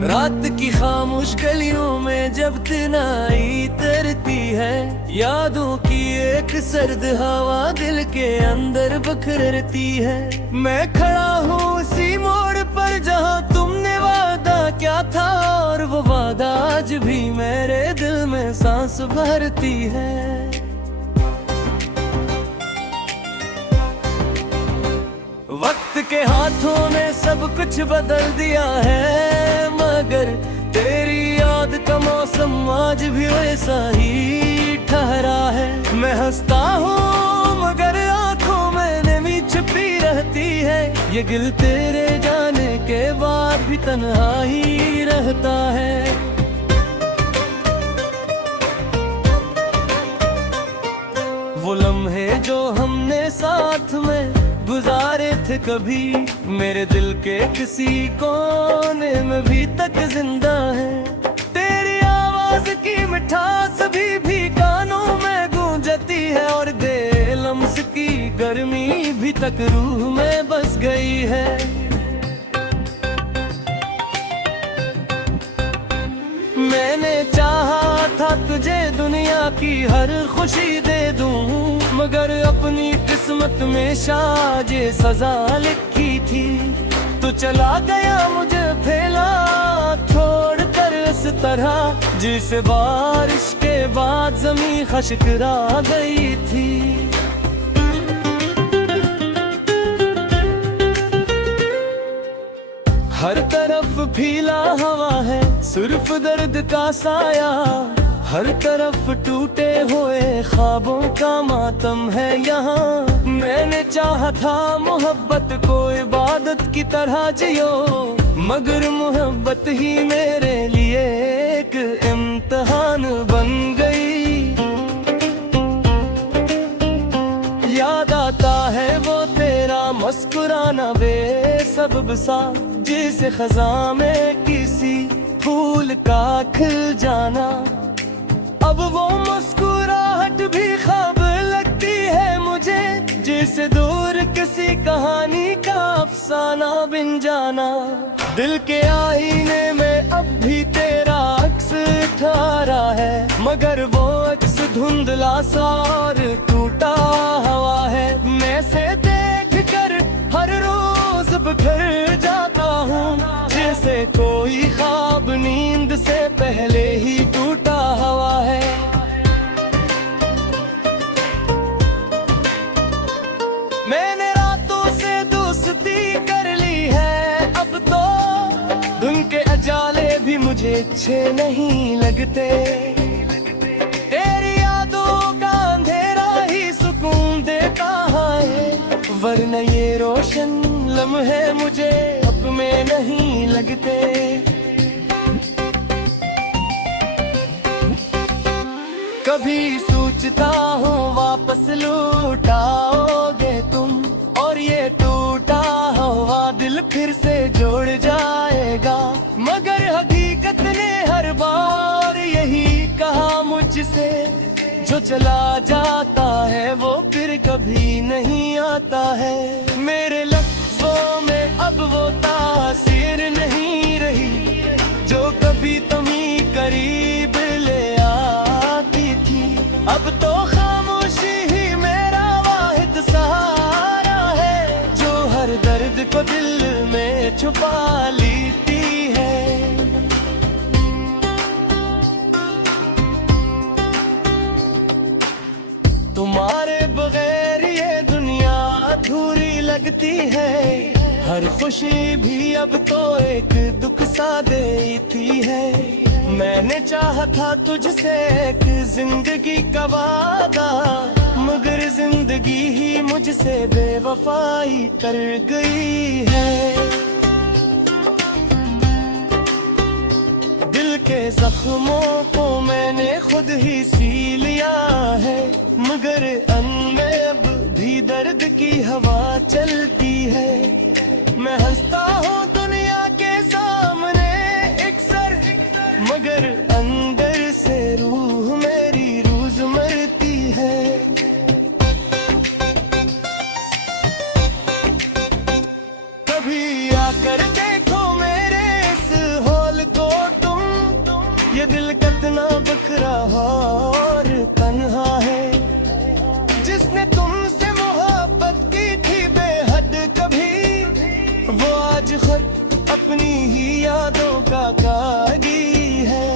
रात की खामोश गलियों में जब तन्हाई तरती है, यादों की एक सर्द हवा दिल के अंदर बखरती है। मैं खड़ा हूँ उसी मोड़ पर जहाँ तुमने वादा क्या था, और वो वादा आज भी मेरे दिल में सांस भरती है। वक्त के हाथों ने सब कुछ बदल दिया है, मगर तेरी याद का मौसम आज भी वैसा ही ठहरा है। मैं हंसता हूँ मगर आंखों में नमी छुपी रहती है, ये दिल तेरे जाने के बाद भी तन्हा ही रहता है। वो लम्हे जो हमने साथ में गुजारे थे कभी, मेरे दिल के किसी कोने में भी तक जिंदा है। तेरी आवाज की मिठास अभी भी कानों में गूंजती है, और दे लम्स की गर्मी भी तक रूह में बस गई है। मैंने चाहा था तुझे दुनिया की हर खुशी दे दूं, मगर अपनी किस्मत में शायद ये सजा लिखी थी। तू चला गया मुझे फैला छोड़ कर इस तरह, जिसे बारिश के बाद जमीन खशकरा गई थी। हर तरफ फीला हवा है, सिर्फ दर्द का साया, हर तरफ टूटे हुए ख्वाबों का मातम है यहाँ। मैंने चाहा था मोहब्बत को इबादत की तरह जियो, मगर मोहब्बत ही मेरे लिए एक इम्तिहान बन गई। याद आता है वो तेरा मुस्कुराना बेसबब सा, जिसे खज़ां में किसी फूल का खिल जाना। अब वो मुस्कुराहट भी ख्वाब लगती है मुझे, जिसे दूर किसी कहानी का अफसाना बिन जाना। दिल के आईने में अब भी तेरा अक्स ठहरा है, मगर वो अक्स धुंधला सा और टूटा हुआ है। मैं से देख कर हर रोज बिखर जाता हूँ, जैसे कोई ख्वाब नींद से पहले ही टूटा हुआ है। मैंने रातों से दोस्ती कर ली है अब तो, धुन के अजाले भी मुझे अच्छे नहीं लगते। तेरी यादों का अंधेरा ही सुकून देता है, वरना ये रोशन लम्हे मुझे अब में नहीं लगते। कभी सोचता हूँ वापस लौटाओगे तुम, और ये टूटा हुआ दिल फिर से जोड़ जाएगा। मगर हकीकत ने हर बार यही कहा मुझसे, जो चला जाता है वो फिर कभी नहीं आता है। मेरे लफ्ज़ों में अब वो तासीर नहीं रही, जो कभी तुम्हीं करीब ले आती थी। अब तो खामोशी ही मेरा वाहिद सहारा है, जो हर दर्द को दिल में छुपा लेती है। तुम्हारे बगैर ये दुनिया अधूरी लगती है, हर खुशी भी अब तो एक दुख सा देती है। मैंने चाहा था तुझसे एक जिंदगी का वादा, मगर जिंदगी ही मुझसे बेवफाई कर गई है। दिल के जख्मों को मैंने खुद ही सी लिया है, मगर अनमे अब भी दर्द की हवा चलती है। मैं हंसता हूँ दुनिया के सामने एक सर, मगर अंदर से रूह मेरी रोज मरती है। कभी आकर देखो मेरे इस हॉल को, रहा और तन्हा है। जिसने तुमसे मोहब्बत की थी बेहद कभी, वो आज खत अपनी ही यादों का कागी है।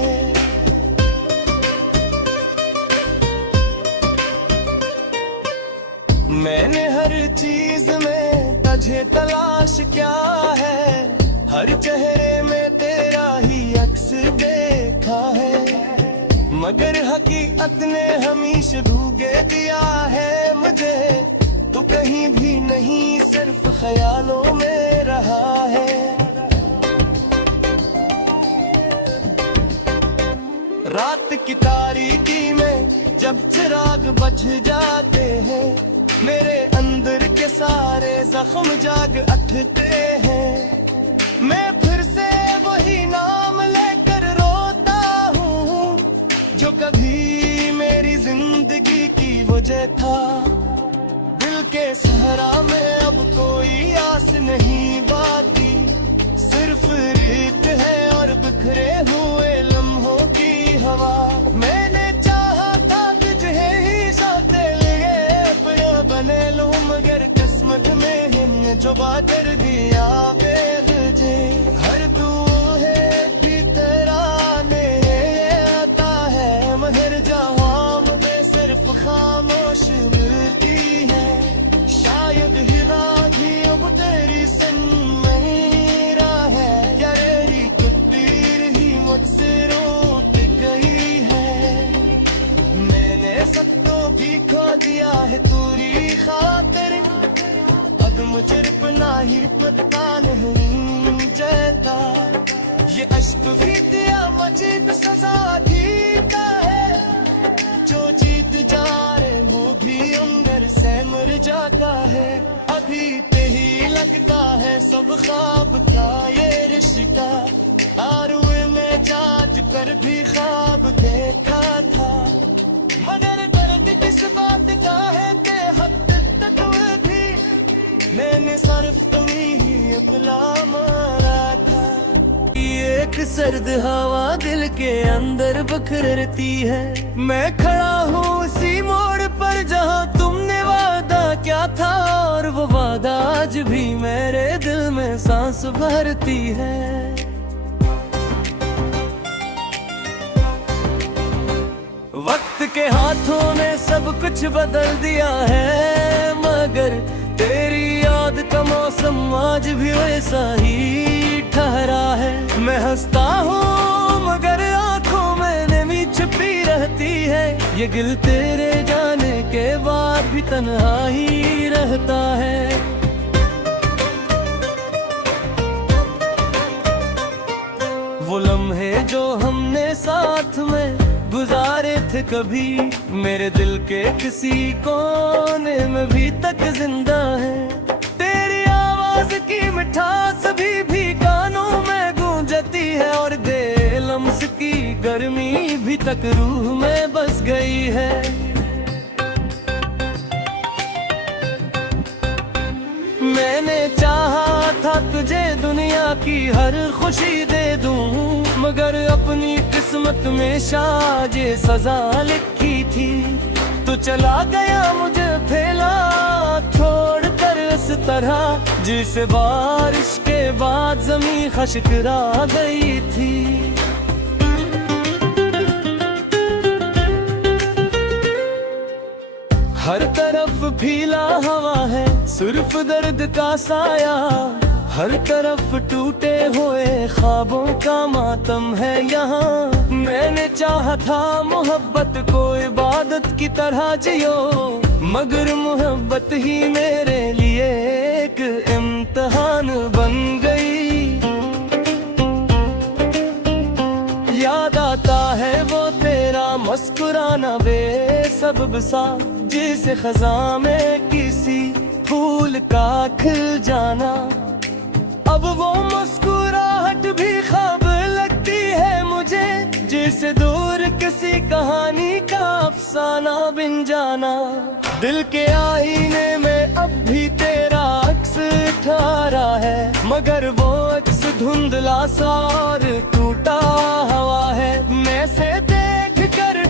मैंने हर चीज में तुझे तलाश क्या है, हर चेहरे में तेरा ही अक्स देखा है, मगर हकीकत ने हमेशा धोखे दिया है मुझे। तू कहीं भी नहीं, सिर्फ ख्यालों में रहा है। रात की तारीकी में जब चिराग बुझ जाते हैं, मेरे अंदर के सारे जख्म जाग उठते हैं। मैं फिर से वही नाम लेकर रोता हूँ, जो कभी मेरी जिंदगी की वजह था। दिल के सहरा में अब कोई आस नहीं बाकी, सिर्फ रेत है और बिखरे हुए लम्हों की हवा। मैंने चाहा था तुझे ही साथ लिए अपना बने लूं, मगर किस्मत में हमने जो बात कर दिया बेवजह। हर तू है भी तेरा ने आता है, मगर जहाँ मुझे सिर्फ खामोश मिलती है। शायद हिदा भी अब तेरी सन नहीं रहा है, यारी तकदीर ही मुझसे रूठ गई है। मैंने सब तो भी खो दिया है तेरी खातिर, अब मुझे अपना ही पता नहीं चलता। ये अश्क भी दिया मुझे सजा जीता है, जो जीत जा रहे हो भी अंदर से मर जाता है। अभी पे ही लगता है सब ख्वाब का ये रिश्ता, आरुए में जांच कर भी ख्वाब देखा था, मगर दर्द किस बात का है के हद तक भी मैंने सिर्फ तुम्हें ही अपना मारा था। एक सर्द हवा दिल के अंदर बखरती है, मैं खड़ा हूँ उसी मोड़ पर जहाँ तुमने वादा क्या था, और वो वादा आज भी मेरे दिल में सांस भरती है। वक्त के हाथों ने सब कुछ बदल दिया है, मगर तेरी याद का मौसम आज भी वैसा ही ठहरा है। मैं हंसता हूँ मगर आंखों में नमी छुपी रहती है, ये दिल तेरे जाने के बाद भी तन्हा ही रहता है। वो लम्हे जो हमने साथ में गुजारे थे कभी, मेरे दिल के किसी कोने में भी तक जिंदा है। तेरी आवाज की मिठास भी कानों में गूंजती है, और दे लम्स की गर्मी भी तक रूह में बस गई है। मैंने चाहा था तुझे दुनिया की हर खुशी दे दूं, मगर अपनी किस्मत में शायद ये सजा लिखी थी। तो चला गया मुझे फैला छोड़ कर इस तरह, जिसे बारिश के बाद जमीन खशकरा गई थी। हर तरफ फीला हवा है, सिर्फ दर्द का साया, हर तरफ टूटे हुए ख्वाबों का मातम है यहाँ। मैंने चाहा था मोहब्बत को इबादत की तरह जियो, मगर मोहब्बत ही मेरे लिए एक इम्तिहान बन गई। याद आता है वो तेरा मुस्कुराना बेसबब सा, जिसे खज़ां में किसी फूल का खिल जाना। अब वो मुस्कुराहट भी ख्वाब लगती है मुझे, जिसे दूर किसी कहानी का अफसाना बन जाना। दिल के आईने में अब भी तेरा अक्स ठहरा है, मगर वो अक्स धुंधला सा और टूटा हुआ है। मैं से देख कर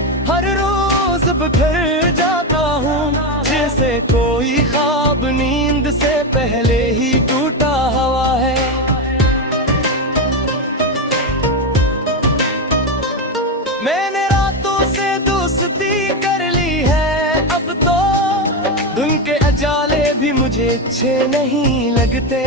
बिखर जाता हूँ, जैसे कोई ख्वाब नींद से पहले ही टूटा हुआ है। मैंने रातों से दोस्ती कर ली है, अब तो दिन के अजाले भी मुझे अच्छे नहीं लगते।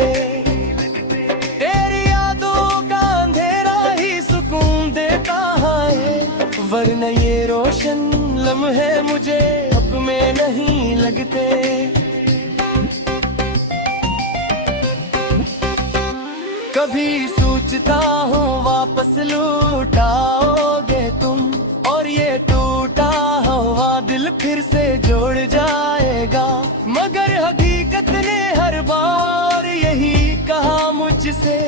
तेरी यादों का अंधेरा ही सुकून देता है, वरना ये रोशन लम्हे मुझे अब में नहीं लगते। कभी सोचता हूँ वापस लौटाओगे तुम, और ये टूटा हुआ दिल फिर से जोड़ जाएगा। मगर हकीकत ने हर बार यही कहा मुझसे,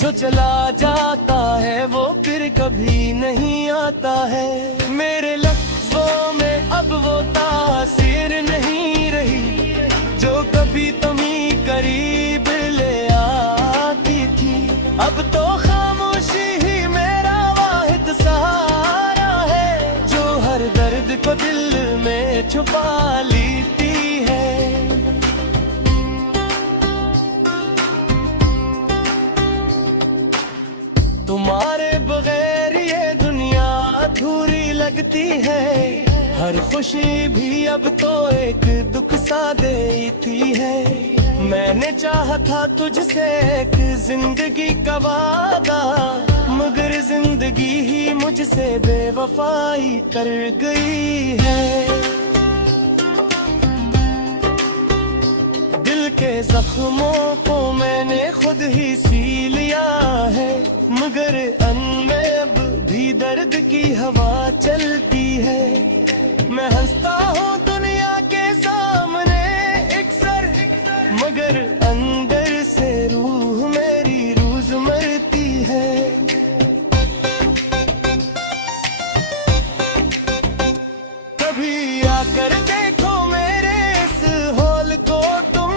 जो चला जाता है वो फिर कभी नहीं आता है। मेरे लफ्ज़ों में अब वो तासीर नहीं रही, जो कभी तुम्ही करीब ले आती थी। अब तो खामोशी ही मेरा वाहिद सहारा है, जो हर दर्द को दिल में छुपा लेती है। तुम्हारे बगैर ये दुनिया अधूरी लगती है, हर खुशी भी अब तो एक दुख सा देती है। मैंने चाहा था तुझसे एक जिंदगी का वादा, मगर जिंदगी ही मुझसे बेवफाई कर गई है। दिल के जख्मों को मैंने खुद ही सी लिया है, मगर अनमें अब भी दर्द की हवा चलती है। मैं हंसता हूँ दुनिया के सामने अक्सर, मगर अंदर से रूह मेरी रोज मरती है। कभी आकर देखो मेरे इस हाल को तुम,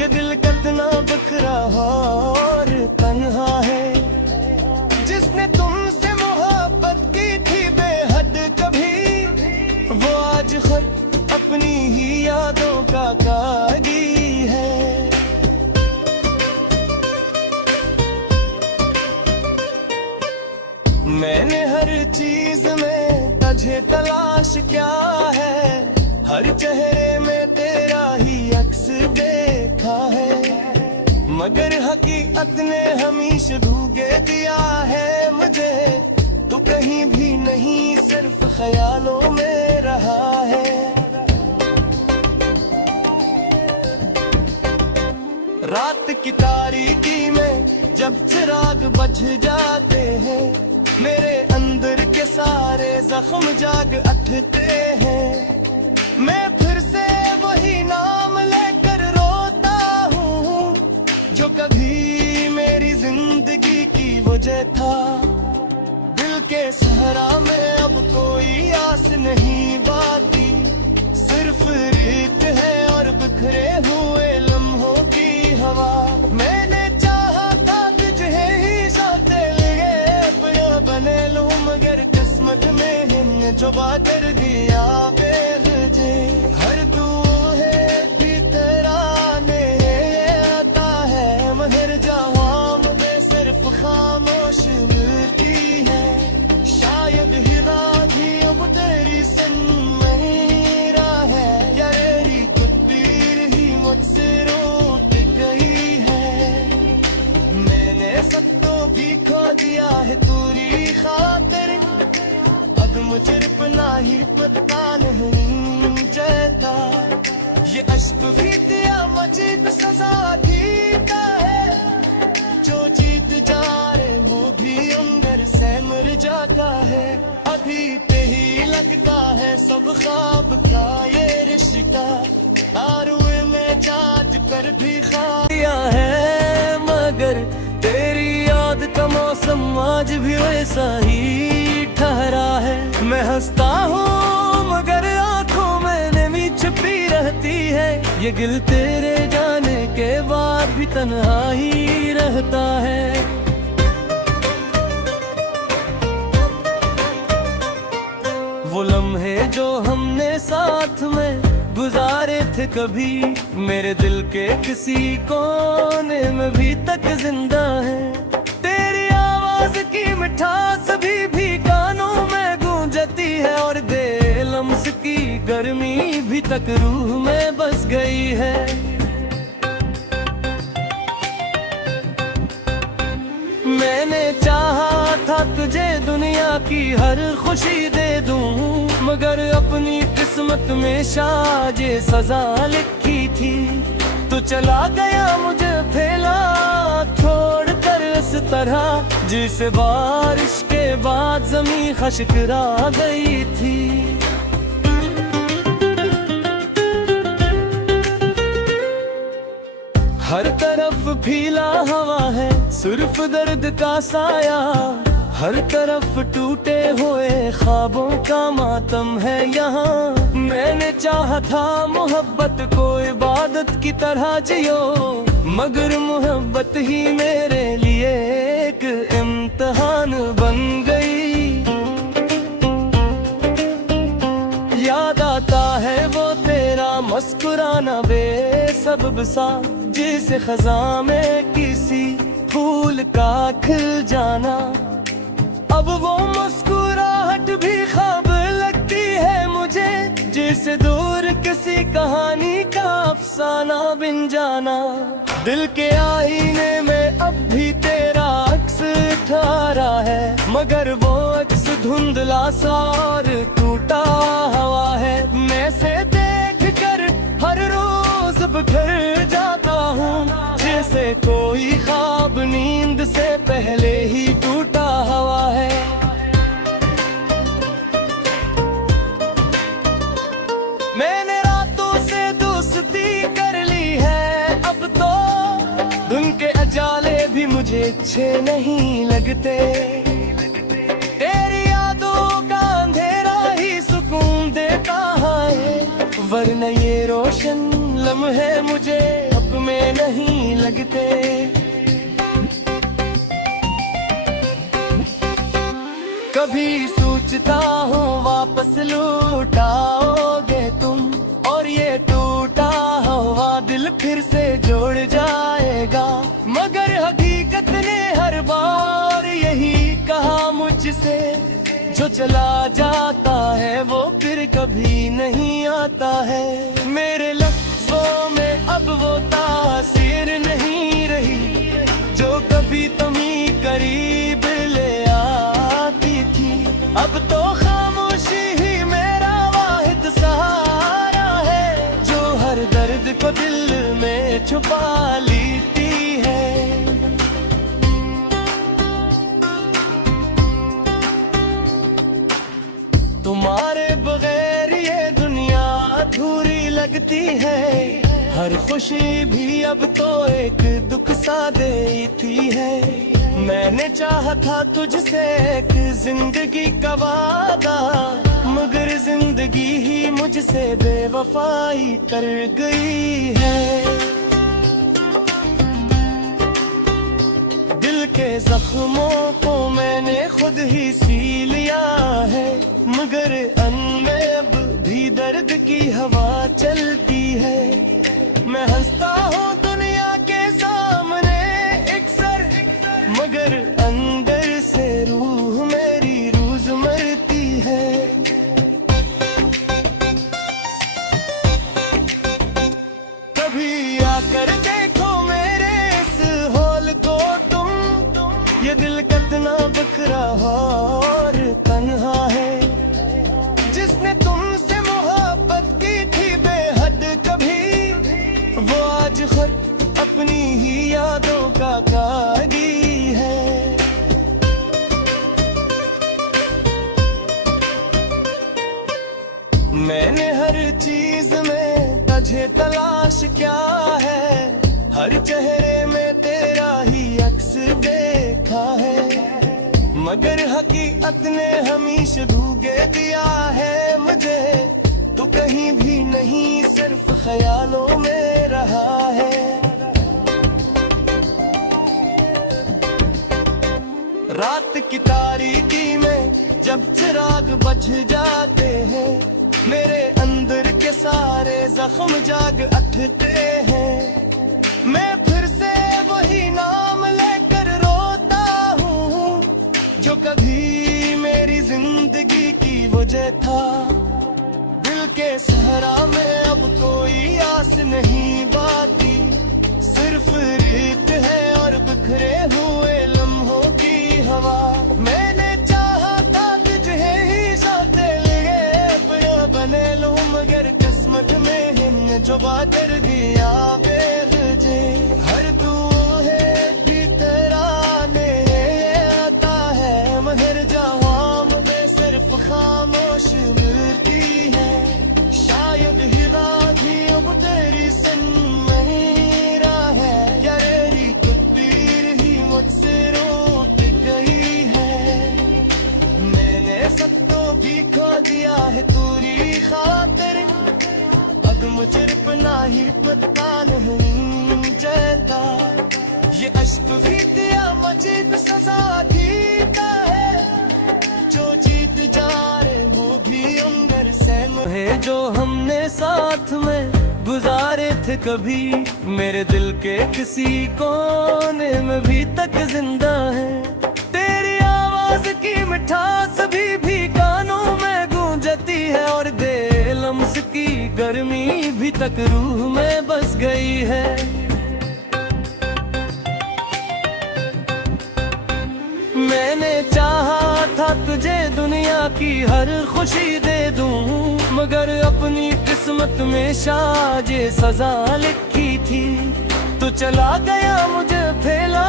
ये दिल कितना बखरा और तन्हा है। जिसने तुमसे मोहब्बत की थी बेहद कभी, वो आज खुद अपनी ही यादों का कागी है। मैंने हर चीज में तुझे तलाश किया है, हर चेहरे में तेरा ही अक्स देखा है। मगर हकीकत ने हमेशा धोखे दिया है मुझे, तू कहीं भी नहीं सिर्फ ख्यालों में रहा है। रात की तारीकी में जब चिराग बुझ जाते हैं, मेरे अंदर के सारे जख्म जाग उठते हैं। मैं फिर से वही नाम लेकर रोता हूँ, जो कभी मेरी जिंदगी की वजह था। दिल के सहरा में अब कोई आस नहीं बाकी, सिर्फ रेत है और बिखरे हुए लम्हों की हवा। मैंने चाहा था तुझे ही साथ लिए अपना बने लूं, मगर किस्मत में हमने जो बात कर दिया बेवजह। हर तू है भी तराने आता है, मगर जहाँ मुझे सिर्फ खामोश मिलती है। शायद हिदा भी अब तेरी सन नहीं रहा है, यारी तकदीर ही मुझसे रूठ गई है। मैंने सब तो भी खो दिया है तेरी खातिर, अब मुझे अपना ही पता नहीं चलता। ये अश्क भी दिया मुझे सजा देता है, जो जीत जा रहे वो भी अंदर से मर जाता है। अभी पे ही लगता है सब ख्वाब का ये रिश्ता, आरुए में चाँद पर भी ख्वाब दिया है। मगर तेरी याद का मौसम आज भी वैसा ही ठहरा है। मैं हंसता हूँ मगर आंखों में नमी छुपी रहती है, ये दिल तेरे जाने के बाद भी तन्हा ही रहता है। वो लम्हा लम्हे जो हमने साथ में गुजारे थे, कभी मेरे दिल के किसी कोने में भी तक जिंदा है। तेरी आवाज की मिठास भी कानों में गूंजती है, और दे लम्स की गर्मी भी तक रूह में बस गई है। मैंने चाहा था तुझे दुनिया की हर खुशी दे दूं, मगर अपनी किस्मत में शायद ये सजा लिखी थी। तू चला गया मुझे फैला छोड़ कर इस तरह, जिसे बारिश के बाद जमीन खशकरा गई थी। हर तरफ फीला हवा है, सिर्फ दर्द का साया, हर तरफ टूटे हुए ख्वाबों का मातम है यहाँ। मैंने चाहा था मोहब्बत को इबादत की तरह जियो, मगर मोहब्बत ही मेरे लिए एक इम्तिहान बन गई। याद आता है वो तेरा मुस्कुराना बेसबब सा, जिसे खज़ां में किसी फूल का खिल जाना। अब वो मुस्कुराहट भी ख्वाब लगती है मुझे, जिसे दूर किसी कहानी का अफसाना बिन जाना। दिल के आईने में अब भी तेरा अक्स ठहरा है, मगर वो अक्स धुंधला सा और टूटा हुआ है। मैं से देख कर हर रोज बिखर जाता हूँ, जैसे कोई ख्वाब नींद से पहले ही टूटा हुआ है। मैंने रातों से दोस्ती कर ली है, अब तो दिन के अजाले भी मुझे अच्छे नहीं लगते। तेरी यादों का अंधेरा ही सुकून देता है, वरना ये रोशन लम्हे मुझे अब में नहीं लगते। कभी सोचता हूँ वापस लौटाओगे तुम, और ये टूटा हुआ दिल फिर से जोड़ जाएगा। मगर हकीकत ने हर बार यही कहा मुझसे, जो चला जाता है वो फिर कभी नहीं आता है। मेरे लफ्ज़ों में अब वो तासीर नहीं रही, जो कभी तुम्हीं करीब ले आती थी। अब तो खामोशी ही मेरा वाहिद सहारा है, जो हर दर्द को दिल में छुपा लेती है। तुम्हारे बगैर ये दुनिया अधूरी लगती है, हर खुशी भी अब तो एक दुख सा देती है। मैंने चाहा था तुझसे एक जिंदगी का वादा, मगर जिंदगी ही मुझसे बेवफाई कर गई है। दिल के जख्मों को मैंने खुद ही सी लिया है, मगर अनमें अब भी दर्द की हवा चलती है। मैं हंसता हूँ दुनिया के सामने अक्सर, मगर अंदर से रूह मेरी रोज मरती है। कभी आकर देखो मेरे इस हॉल को तुम, ये दिल कितना बिखरा और तन्हा है। जिसने तुमसे मोहब्बत की थी बेहद कभी, वो आज खुद अपनी ही यादों का कागी है। मैंने हर चीज में तुझे तलाश क्या है, हर चेहरे में तेरा ही अक्स देखा है। मगर हकीकत ने हमेशा धोखे दिया है मुझे, तू कहीं भी नहीं सिर्फ ख्यालों में रहा है। रात की तारीकी में जब चिराग बुझ जाते हैं, मेरे अंदर के सारे जख्म जाग उठते हैं। मैं फिर से वही नाम लेकर रोता हूँ, जो कभी मेरी जिंदगी की वजह था। दिल के सहरा में अब कोई आस नहीं बाकी, सिर्फ रेत है और बिखरे हुए लम्हों की हवा। मैंने चाहा था तुझे ही साथ लिए अपना बने लूं, मगर किस्मत में हिमने जुबा कर दिया बेवजह। हर तू है भी तराने आता है, महर जवां में सिर्फ खामोश मिलती है। शायद हिदा भी अब तेरी सन नहीं रहा है, यारी तकदीर ही मुझसे रूठ गई है। मैंने सब तो भी खो दिया है तेरी खातिर, अब मुझे अपना ही पता नहीं चलता। ये अश्क भी दिया मुझे सजा देता है, जो जीत जा रहे हो भी अंदर से है। जो हमने साथ में गुजारे थे कभी, मेरे दिल के किसी कोने में भी तक जिंदा है। तेरी आवाज की मिठास भी कानों में गूंजती है, और दे लम्स की गर्मी भी तक रूह में बस गई है। मैंने चाहा था तुझे दुनिया की हर खुशी दे दूं, मगर अपनी किस्मत में शायद ये सजा लिखी थी। तू चला गया मुझे फैला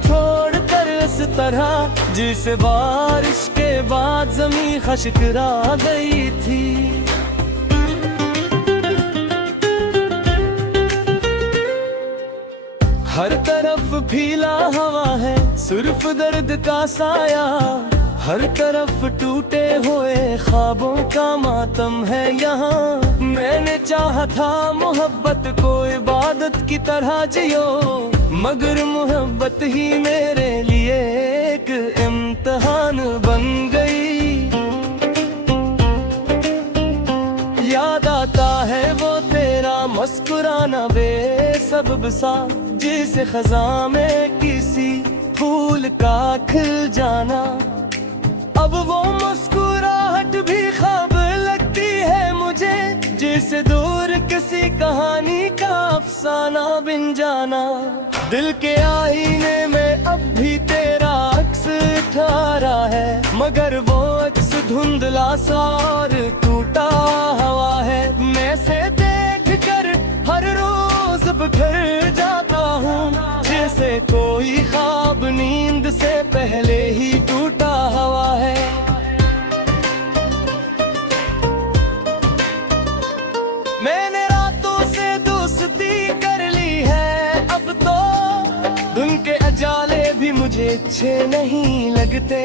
छोड़ कर इस तरह, जिसे बारिश के बाद जमीन खशकरा गई थी। हर तरफ फीला हवा है, सिर्फ दर्द का साया। हर तरफ टूटे हुए ख्वाबों का मातम है यहाँ। मैंने चाहा था मोहब्बत को इबादत की तरह जियो, मगर मोहब्बत ही मेरे लिए एक इम्तिहान बन गई। याद आता है वो तेरा मुस्कुराना बेसबब सा, जिसे खज़ां में किसी फूल का खिल जाना। अब वो मुस्कुराहट भी ख्वाब लगती है मुझे, जिसे दूर किसी कहानी का अफसाना बिन जाना। दिल के आईने में अब भी तेरा अक्स ठहरा है, मगर वो अक्स धुंधला सा और टूटा हुआ है। मैं से देख कर हर रोज बिखर जाता हूँ, जैसे कोई ख्वाब नींद से पहले ही टूटा हुआ है। मैंने रातों से दोस्ती कर ली है, अब तो दिन के अजाले भी मुझे अच्छे नहीं लगते।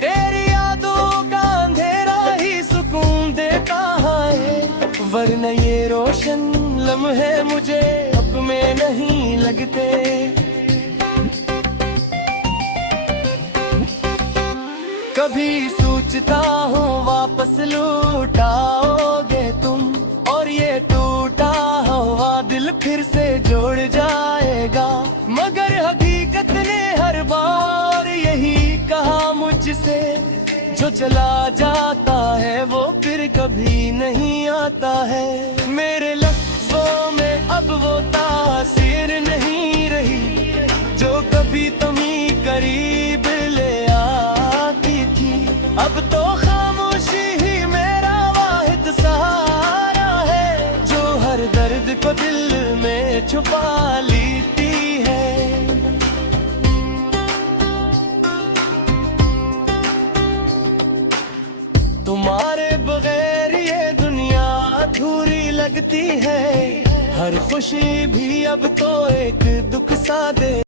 तेरी यादों का अंधेरा ही सुकून देता है, वरना ये रोशन लम्हे मुझे अब में नहीं लगते। कभी सोचता हूँ वापस लौटाओगे तुम, और ये टूटा हुआ दिल फिर से जोड़ जाएगा। मगर हकीकत ने हर बार यही कहा मुझसे, जो चला जाता है वो फिर कभी नहीं आता है। मेरे लफ्ज़ों में अब वो तासीर नहीं रही, जो कभी तुम्ही करीब ले आती थी। अब तो खामोशी ही मेरा वाहिद सहारा है, जो हर दर्द को दिल में छुपा लेती है। तुम्हारे बगैर ये दुनिया अधूरी लगती है, हर खुशी भी अब तो एक दुख सा दे